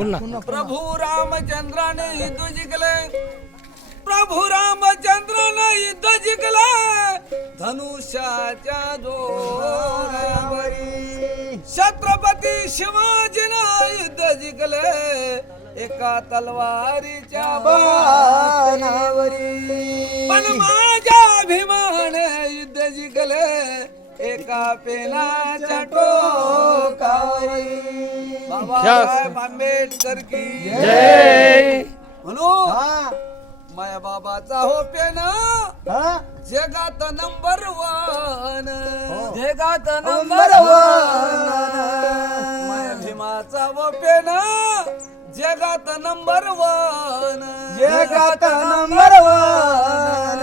प्रभू रामचंद्राने युद्ध जिंकले. प्रभू रामचंद्राने युद्ध जिंकले. धनुष्याच्या जोरावरी छत्रपती शिवाजीने युद्ध जिंकले. एका तलवारीच्या बाणावरी पण माझ्या अभिमाने युद्ध जिंकले. एका पेनाच्या टोकावरी. बाबासाहेब आंबेडकर की जय. म्हणून माया बाबाचा हो पेन. जगात नंबर वन. जगात नंबर वन. माया भीमाचा हो पेन. जगात नंबर वन. जगात नंबर वन.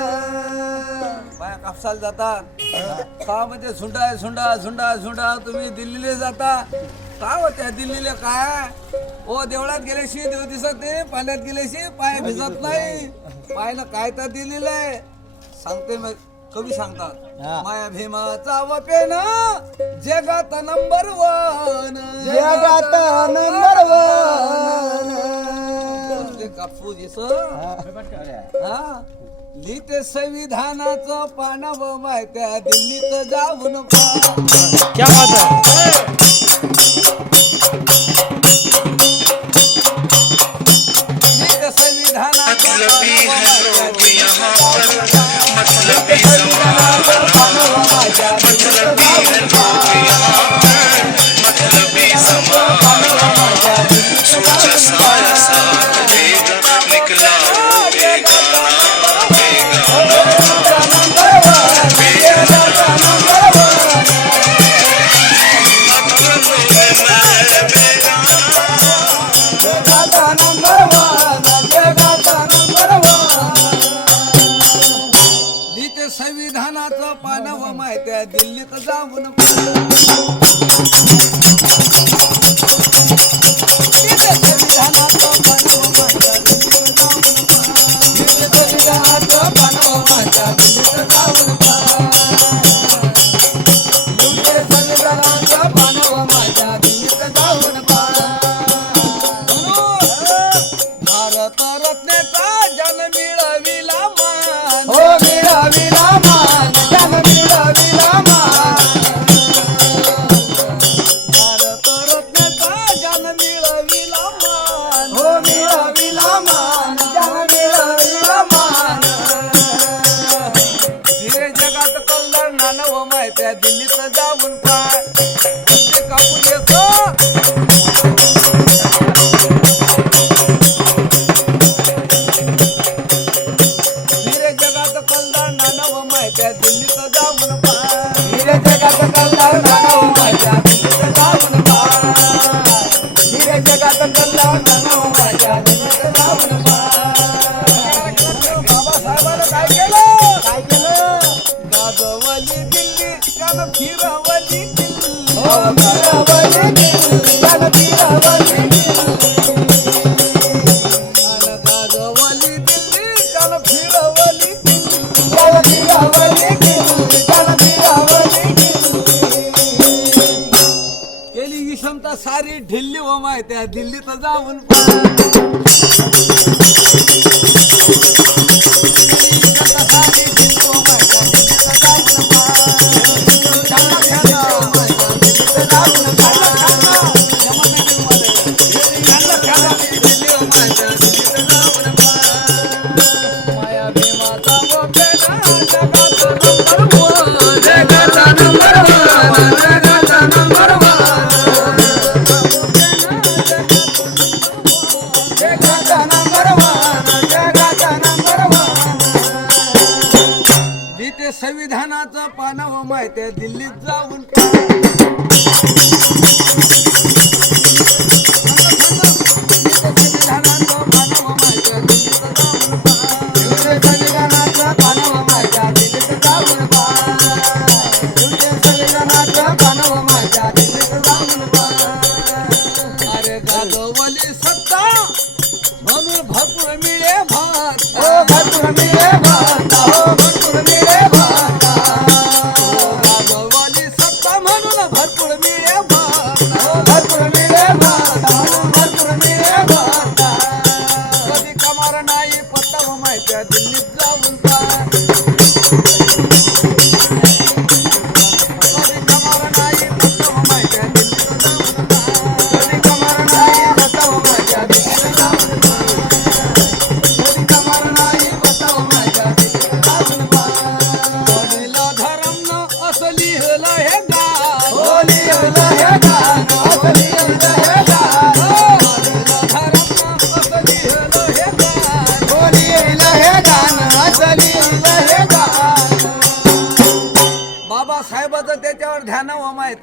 बाया कापसाला जातात का म्हणजे झुंडा झुंडा झुंडा झुंडा तुम्ही दिल्लीला जाता. का हो त्या दिल्लीला काय? ओ देवळात गेल्याशी देव दिसत नाही पाण्यात गेल्याशी पाय भिजत नाही. पायनं काय तर दिलेलं आहे. सांगते मग कवी सांगतात. हा. माया भीमाचा वपेन जगात नंबर वन जगात नंबर वन ते कापूस. हा लिहिते संविधानाचं पानाव माहित्या दिल्लीत जाऊन पहा. क्या बात है! माहित्या दिल्लीत कल्याण नानव माहित्या दिल्लीत जाऊन केली सारी ढिल्ली हो व माहित्या दिल्लीत जाऊन पाहा. माया भीमाचा संविधानाचं पानाव माहिती दिल्लीत जाऊन भरपूर मिळे भात भरपूर मिळे भात भरपूर मिळे भात कधी कमार नाही पत्ता माहिती दिल्लीत जाऊन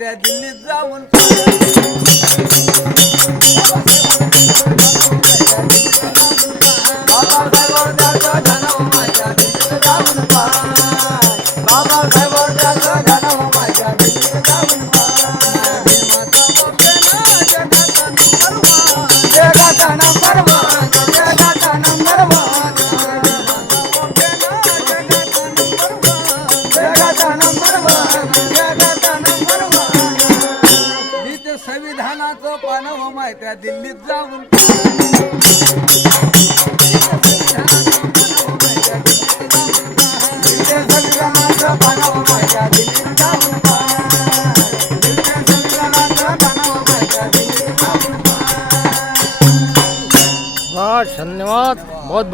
Yeah, the let's. माहिती दिल्लीत जाऊन